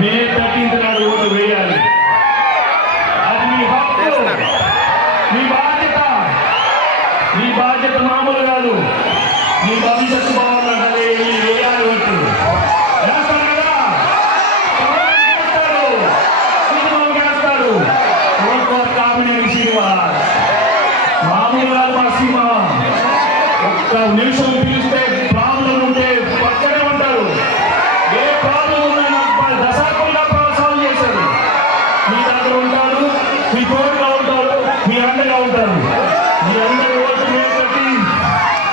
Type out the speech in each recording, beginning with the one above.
మే 13th నాడు vote వేయాలి. అది మీ హక్కు, మీ బాధ్యత. మీ బాధ్యత మామూలు కాదు. మీ భవిష్యత్తు బాగుండాలి. వేయాలి ఓటు. వేస్తారు కదా, వేస్తారు, సినిమాలు వేస్తారు. కామినేని శ్రీనివాస్ మామూలు కాదు. మా సినిమా ఒక్క నిమిషం పిలిస్తే ప్రాబ్లం ఉంటే పక్కనే ఉంటారు. ఏ ప్రాబ్లం ఉన్నా నాకు దశాబ్దంగా సాల్వ్ చేశారు. మీ దగ్గర ఉంటారు, మీ తోడుగా ఉంటారు, మీ అండగా ఉంటారు. మీ అందరూ ఓటు కట్టి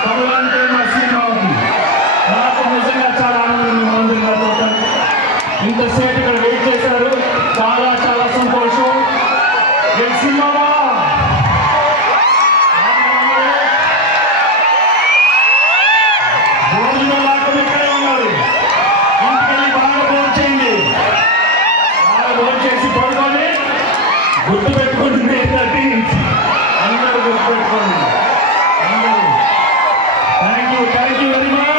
తమలంటే మా సినిమా ఉంది. నాకు నిజంగా చాలా ఆనందం. మీ అందరూ నాతో ఇంతసేపు ఇక్కడ వెయిట్ చేశారు. చాలా చాలా సంతోషం. సినిమావా గుర్తు పెట్టుకోండి. అందరూ గుర్తు పెట్టుకోండి. అందరూ థ్యాంక్ యూ వెరీ మచ్.